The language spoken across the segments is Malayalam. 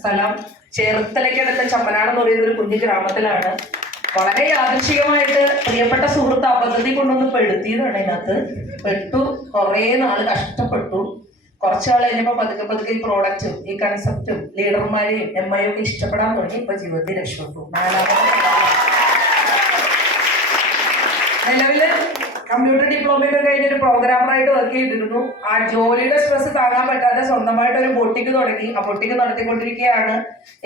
സ്ഥലം ചേർത്തലയ്ക്കടുത്ത ചമ്മനാട് എന്ന് പറയുന്ന ഒരു കുഞ്ഞു ഗ്രാമത്തിലാണ്. വളരെ യാദൃശികമായിട്ട് പ്രിയപ്പെട്ട സുഹൃത്ത് ആ പദ്ധതി കൊണ്ടൊന്ന് പെടുത്തിയതാണ്. ഇതിനകത്ത് പെട്ടു, കുറേ നാള് കഷ്ടപ്പെട്ടു. കുറച്ചു നാൾ കഴിഞ്ഞപ്പോൾ പതുക്കെ പതുക്കെ ഈ പ്രോഡക്റ്റും ഈ കൺസെപ്റ്റും ലീഡർമാരെയും MI ഒക്കെ ഇഷ്ടപ്പെടാൻ തുടങ്ങി. ഇപ്പൊ ജീവിതത്തിൽ രക്ഷപ്പെട്ടു. നിലവില് കമ്പ്യൂട്ടർ ഡിപ്ലോമയൊക്കെ കഴിഞ്ഞ ഒരു പ്രോഗ്രാമറായിട്ട് വർക്ക് ചെയ്തിരുന്നു. ആ ജോലിയുടെ സ്ട്രെസ് താങ്ങാൻ പറ്റാതെ സ്വന്തമായിട്ട് ഒരു ബൊട്ടിക്ക് തുടങ്ങി. ആ ബൊട്ടിക്ക് നടത്തിക്കൊണ്ടിരിക്കുകയാണ്.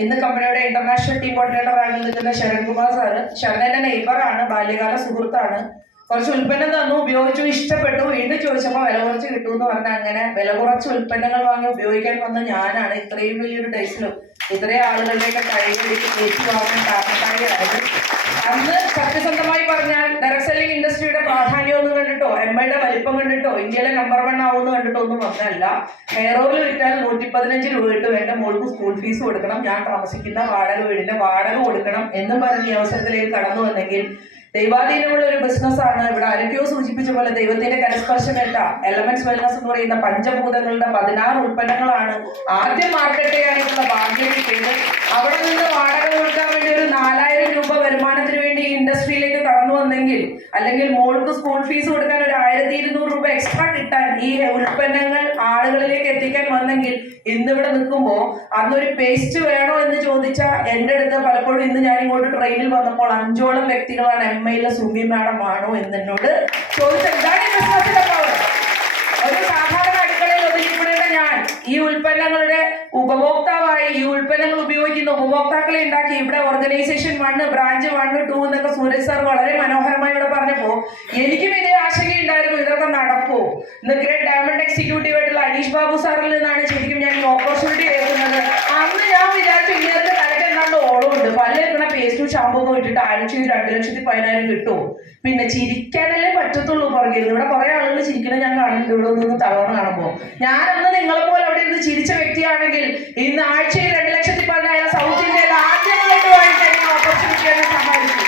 ഇന്ന് കമ്പനിയുടെ ഇന്റർനാഷണൽ ടീം കോർഡിനേറ്റർ റാങ്കിൽ നിൽക്കുന്ന ശരൺകുമാർ സാറ്. ശരൺ എന്റെ നെയ്ബറാണ്, ബാല്യകാല സുഹൃത്താണ്. കുറച്ച് ഉൽപ്പന്നം തന്നു, ഉപയോഗിച്ചു, ഇഷ്ടപ്പെട്ടു. വീണ്ടും ചോദിച്ചപ്പോൾ വില കുറച്ച് കിട്ടുമെന്ന് പറഞ്ഞാൽ അങ്ങനെ വില കുറച്ച് ഉൽപ്പന്നങ്ങൾ വാങ്ങി ഉപയോഗിക്കാൻ വന്ന ഞാനാണ് ഇത്രയും വലിയൊരു ഡേസിലും ഇത്രയും ആളുകളുടെയൊക്കെ കൈകളിലേക്ക് ഏറ്റുവാങ്ങാൻ കാരണക്കാരിയായത്. അന്ന് സത്യസന്ധമായി പറഞ്ഞാൽ ഡയറക്ട് സെല്ലിംഗ് ഇൻഡസ്ട്രിയുടെ പ്രാധാന്യം ഒന്നും കണ്ടിട്ടോ MIയുടെ വലിപ്പം കണ്ടിട്ടോ ഇന്ത്യയിലെ നമ്പർ 1 ആവുമെന്ന് കണ്ടിട്ടോ ഒന്നും വന്നല്ല. ഹെയർ ഓയിൽ വിറ്റാൽ 115 രൂപ കിട്ടും, എന്റെ മോൾക്ക് സ്കൂൾ ഫീസ് കൊടുക്കണം, ഞാൻ താമസിക്കുന്ന വാടക വീടിന്റെ വാടക കൊടുക്കണം എന്നും പറഞ്ഞ് ഈ അവസരത്തിലേക്ക് കടന്നു വന്നെങ്കിൽ ദൈവാധീനമുള്ള ഒരു ബിസിനസ്സാണ്. ഇവിടെ ആരൊക്കെയോ സൂചിപ്പിച്ച പോലെ ദൈവത്തിന്റെ കരസ്പർശമേറ്റ എലമെന്റ്സ് വെൽനസ് എന്ന് പറയുന്ന പഞ്ചഭൂതങ്ങളുടെ 16 ഉൽപ്പന്നങ്ങളാണ് ആദ്യം മാർക്കറ്റ് ചെയ്യാനുള്ള ഭാഗ്യം കിട്ടിയത്. അവിടെ നിന്ന് വാടക കൊടുക്കാൻ വേണ്ടി ഒരു 4000 രൂപ വരുമാനത്തിന് വേണ്ടി ഈ ഇൻഡസ്ട്രിയിലേക്ക് കടന്നു വന്നെങ്കിൽ, അല്ലെങ്കിൽ മോൾക്ക് സ്കൂൾ ഫീസ് കൊടുക്കാൻ ഒരു 1200 രൂപ എക്സ്ട്രാ കിട്ടാൻ ഈ ഉൽപ്പന്നങ്ങൾ ആളുകളിലേക്ക് എത്തിക്കാൻ വന്നെങ്കിൽ ഇന്നിവിടെ നിൽക്കുമ്പോൾ അന്നൊരു പേസ്റ്റ് വേണോ എന്ന് ചോദിച്ചാൽ എൻ്റെ അടുത്ത് പലപ്പോഴും ഇന്ന് ഞാൻ ഇങ്ങോട്ട് ട്രെയിനിൽ വന്നപ്പോൾ 5ഓളം വ്യക്തികളാണ് MIയിലെ സുമി മാഡം ആണോ എന്നോട് ചോദിച്ചത്. ഇതാണ് ബിസിനസിന്റെ പവർ. ഒരു സാധാരണ അടുക്കളയിൽ ഒതുങ്ങിപ്പെടേണ്ട ഞാൻ ഈ ഉൽപ്പന്നങ്ങളുടെ ഉപഭോക്താവായി ഈ ഉൽപ്പന്നങ്ങൾ ഉപയോഗിക്കുന്ന ഉപഭോക്താക്കളെ ഉണ്ടാക്കി ഇവിടെ ഓർഗനൈസേഷൻ 1, ബ്രാഞ്ച് 1, 2 എന്നൊക്കെ സൂരജ് സാർ വളരെ മനോഹരമായി ഇവിടെ പറഞ്ഞപ്പോ എനിക്കും ഇതേ ആശങ്കയുണ്ടായിരുന്നു, ഇതൊക്കെ നടക്കുമോ. ഇന്ന് ഗ്രേറ്റ് ഡയമണ്ട് എക്സിക്യൂട്ടീവ് ആയിട്ടുള്ള അനീഷ് ബാബു സാറിൽ നിന്നാണ് ശരിക്കും ഞാൻ ഈ ഓപ്പർച്യൂണിറ്റി കേൾക്കുന്നത്. അന്ന് ഞാൻ വിചാരിച്ചു ഇങ്ങനത്തെ തലക്കെന്നാണ്ട് ഓളമുണ്ട്, പല്ലിരിക്കണ പേസ്റ്റും ഷാമ്പൂ ഒക്കെ ഇട്ടിട്ട് ആഴ്ച 2,10,000 കിട്ടുമോ. പിന്നെ ചിരിക്കാനല്ലേ പറ്റത്തുള്ളൂ പറഞ്ഞിരുന്നു. ഇവിടെ കുറെ ആളുകൾ ചിരിക്കണം ഞാൻ കാണുന്നുണ്ട് ഇവിടെ ഒന്ന് തകർന്ന് കാണുമ്പോൾ. ഞാനന്ന് നിങ്ങളെ പോലെ അവിടെ ഇരുന്ന് ചിരിച്ച വ്യക്തിയാണെങ്കിൽ ഇന്ന് ആഴ്ചയിൽ 2,10,000 സൗത്ത് ഇന്ത്യയിൽ ആദ്യമായിട്ട് വാങ്ങിക്കാൻ ഓപ്പർച്യൂണിറ്റിയാണ് സമ്മാനിച്ചു.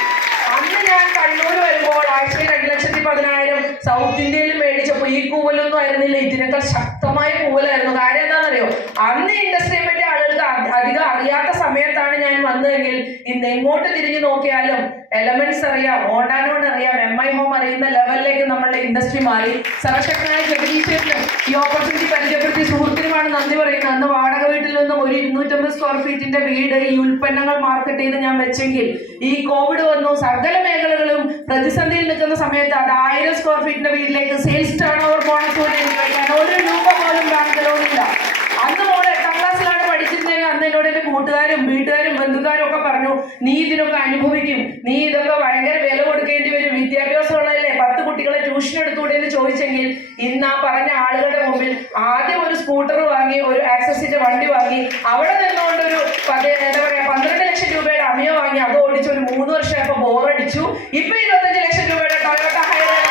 അന്ന് ഞാൻ കണ്ണൂർ വരുമ്പോൾ ആഴ്ചയിൽ 2,10,000 സൗത്ത് ഇന്ത്യയിൽ മേടിച്ചപ്പോൾ ഈ കൂവലൊന്നും ആയിരുന്നില്ല, ഇതിനേക്കാൾ ശക്തമായ കൂവലായിരുന്നു. കാര്യം എന്താണെന്നറിയോ, അന്ന് ഇൻഡസ്ട്രിയെ പറ്റി ആളുകൾക്ക് അധികം അറിയാത്ത സമയത്താണ് ഞാൻ വന്നതെങ്കിൽ ഇന്ന് എങ്ങോട്ട് തിരിഞ്ഞു നോക്കിയാലും എലമെന്റ്സ് അറിയാം, ഓണ്ടാനോൺ അറിയാം, MI ഹോം അറിയുന്ന ലെവലിലേക്ക് നമ്മളുടെ ഇൻഡസ്ട്രി മാറി. സർവശക്തനായ ജഗദീശ്വരനും ഈ ഓപ്പർച്യൂണിറ്റി പരിചയപ്പെടുത്തി സുഹൃത്തിനുമാണ് നന്ദി പറയുന്നത്. അന്ന് വാടക വീട്ടിൽ നിന്നും ഒരു 250 സ്ക്വയർ ഫീറ്റിന്റെ വീട് ഈ ഉൽപ്പന്നങ്ങൾ മാർക്കറ്റ് ചെയ്ത് ഞാൻ വെച്ചെങ്കിൽ ഈ കോവിഡ് വന്നു, സകല മേഖലകളും പ്രതിസന്ധിയിൽ നിൽക്കുന്ന സമയത്ത് അത് 1000 സ്ക്വയർ ഫീറ്റിന്റെ വീട്ടിലേക്ക് സെയിൽസ് ടേൺ ഓവർ ബോണസ് വയ്ക്കാൻ 1 രൂപ പോലും ബാങ്ക് ലോണില്ല. അന്ന് മോള് 8ാം ക്ലാസ്സിലാണ് പഠിച്ചിരുന്നെങ്കിൽ അന്ന് എന്നോട് എന്റെ കൂട്ടുകാരും വീട്ടുകാരും ബന്ധുക്കാരും ഒക്കെ പറഞ്ഞു, നീ ഇതിനൊക്കെ അനുഭവിക്കും, നീ ഇതൊക്കെ ഭയങ്കര വില കൊടുക്കേണ്ടി വരും, വിദ്യാഭ്യാസമുള്ളതല്ലേ, 10 കുട്ടികളെ ട്യൂഷൻ എടുത്തുകൂടെ എന്ന് ചോദിച്ചെങ്കിൽ ഇന്ന് ആ പറഞ്ഞ ആളുകളുടെ മുമ്പിൽ ആദ്യം ഒരു സ്കൂട്ടർ വാങ്ങി, ഒരു ആക്സസിന്റെ വണ്ടി വാങ്ങി, അവിടെ നിന്നുകൊണ്ട് ഒരു 12 ലക്ഷം രൂപയുടെ അമിയ വാങ്ങി, അത് ഓടിച്ച് ഒരു 3 വർഷമായപ്പോ ബോറടിച്ചു. ഇപ്പൊ 25 ലക്ഷം രൂപയുടെ ടൊയോട്ട ഹൈബ്രിഡ്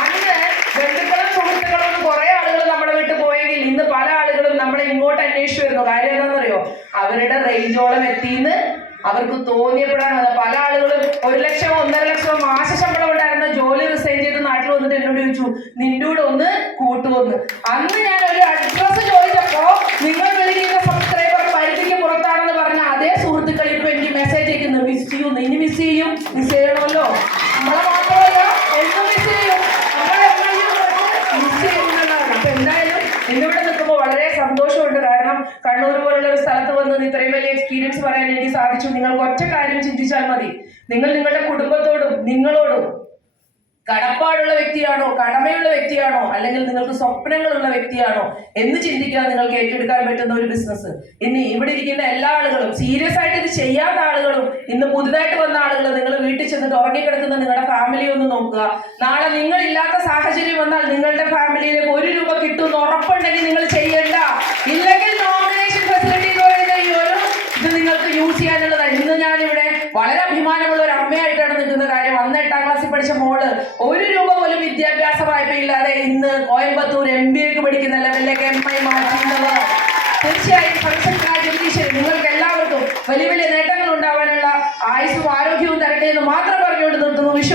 അന്ന് ബന്ധുക്കളും സുഹൃത്തുക്കളും കുറെ ആളുകൾ നമ്മുടെ വീട്ടിൽ പോയെങ്കിൽ ഇന്ന് പല ആളുകളും നമ്മളെ ഇങ്ങോട്ട് അന്വേഷിച്ചു വരുന്നു. കാര്യം എന്താണെന്നറിയോ, അവരുടെ റേഞ്ചോളം എത്തിയെന്ന് അവർക്ക് തോന്നിയപ്പെടാൻ പല ആളുകളും 1 ലക്ഷമോ 1.5 ലക്ഷമോ മാസ ശമ്പളം ഉണ്ടായിരുന്ന ജോലി റിസൈൻ ചെയ്ത് നാട്ടിൽ വന്നിട്ട് എന്നോട് ചോദിച്ചു, നിന്റെ കൂടെ ഒന്ന് കൂട്ടുവന്ന്. അന്ന് ഞാൻ ഒരു അഡ്രസ് ചോദിച്ചപ്പോ നിങ്ങൾ വിളിക്കുന്ന സബ്സ്ക്രൈബർ പരിധിക്ക് പുറത്താണെന്ന് പറഞ്ഞ അതേ സുഹൃത്തുക്കൾ ഇപ്പൊ എനിക്ക് മെസ്സേജ് അയക്കുന്നു, മിസ് ചെയ്യുന്നു. ഇനി മിസ് ചെയ്യും, മിസ് ചെയ്യണമല്ലോ. നമ്മളെ മാത്രമല്ല എന്നും മിസ് ചെയ്യും, മിസ് ചെയ്യുന്നതാണ്. അപ്പൊ എന്തായാലും ഇന്നിവിടെ നിൽക്കുമ്പോൾ വളരെ സന്തോഷമുണ്ട്. കാരണം കണ്ണൂർ പോലുള്ള ഒരു സ്ഥലത്ത് വന്ന് ഇത്രയും വലിയ എക്സ്പീരിയൻസ് പറയാൻ എനിക്ക് സാധിച്ചു. നിങ്ങൾക്ക് ഒറ്റ കാര്യം ചിന്തിച്ചാൽ മതി, നിങ്ങൾ നിങ്ങളുടെ കുടുംബത്തോടും നിങ്ങളോടും കടപ്പാടുള്ള വ്യക്തിയാണോ, കടമയുള്ള വ്യക്തിയാണോ, അല്ലെങ്കിൽ നിങ്ങൾക്ക് സ്വപ്നങ്ങളുള്ള വ്യക്തിയാണോ എന്ന് ചിന്തിക്കാൻ നിങ്ങൾക്ക് ഏറ്റെടുക്കാൻ പറ്റുന്ന ഒരു ബിസിനസ്. ഇന്ന് ഇവിടെ ഇരിക്കുന്ന എല്ലാ ആളുകളും സീരിയസ് ആയിട്ട് ഇത് ചെയ്യാത്ത ആളുകളും ഇന്ന് പുതുതായിട്ട് വന്ന ആളുകൾ നിങ്ങൾ വീട്ടിൽ ചെന്നിട്ട് ഉറങ്ങിക്കിടക്കുന്ന നിങ്ങളുടെ ഫാമിലി ഒന്ന് നോക്കുക. നാളെ നിങ്ങൾ ഇല്ലാത്ത സാഹചര്യം വന്നാൽ നിങ്ങളുടെ ഫാമിലിയിലേക്ക് 1 രൂപ കിട്ടുമെന്ന് ഉറപ്പുണ്ടെങ്കിൽ നിങ്ങൾ ചെയ്യണ്ട. ഇല്ലെങ്കിൽ നോമിനേഷൻ ഫെസിലിറ്റി എന്ന് പറയുന്ന ഈ ഒരു ഇത് നിങ്ങൾക്ക് യൂസ് ചെയ്യാനുള്ളതാണ്. ഇന്ന് ഞാനിവിടെ വളരെ അഭിമാനമുള്ള ഒരു അമ്മയായിട്ടാണ് നിൽക്കുന്ന. കാര്യം അന്ന് 8ാം ക്ലാസ്സിൽ പഠിച്ച മോള് 1 രൂപ പോലും വിദ്യാഭ്യാസ വായ്പ ഇല്ലാതെ ഇന്ന് കോയമ്പത്തൂർ MBA പഠിക്കുന്ന ലെവലിലേക്ക് MI മാറ്റിയിട്ടുള്ളതാണ്. തീർച്ചയായും സർവശക്തനായ ജഗദീശ്വരൻ നിങ്ങൾക്ക് എല്ലാവർക്കും വലിയ വലിയ നേട്ടങ്ങൾ ഉണ്ടാവാനുള്ള ആയുസ്സും ആരോഗ്യവും തരട്ടെ എന്ന് മാത്രം പറഞ്ഞുകൊണ്ട് നിർത്തുന്നു. വിഷു